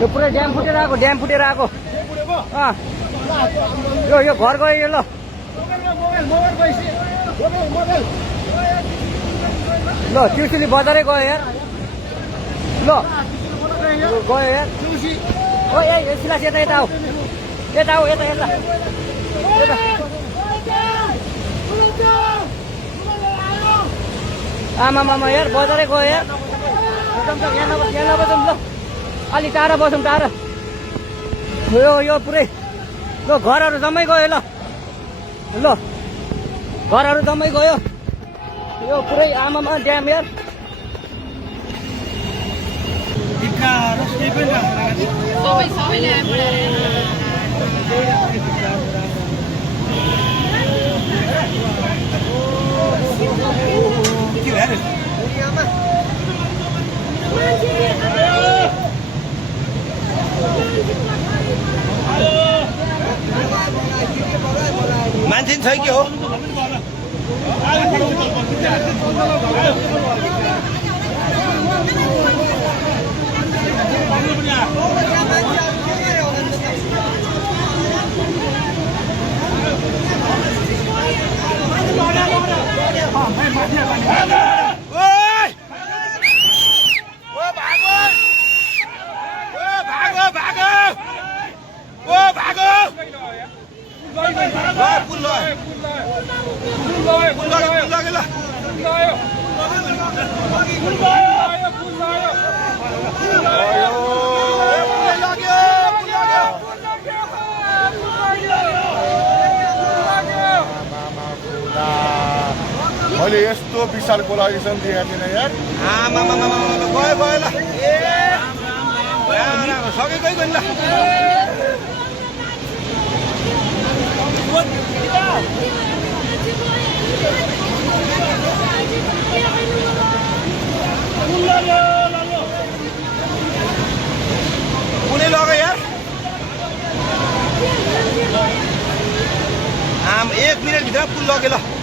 यो पुरै ड्याम फुटेर आएको यो घर गयो यो ल ल त्रिशुली बजारै गयो यार ल गयो यार ओ ए सिलास यता आऊ यता आमा यार बजारै गयो यार यहाँ नबसौँ ल अलि टाढा बसौँ टाढा यो पुरै ल घरहरू जम्मै गयो ल घरहरू जम्मै गयो यो पुरै आमामा ड्याम यार मान्छे छ कि हो मैले यस्तो विशाल पोलराइजेसन दिएको थिएन यार गयो ल सकेकै गयो ल कुनै लग्यो यार आम 1 मिनट भित्र पुल लग्यो ल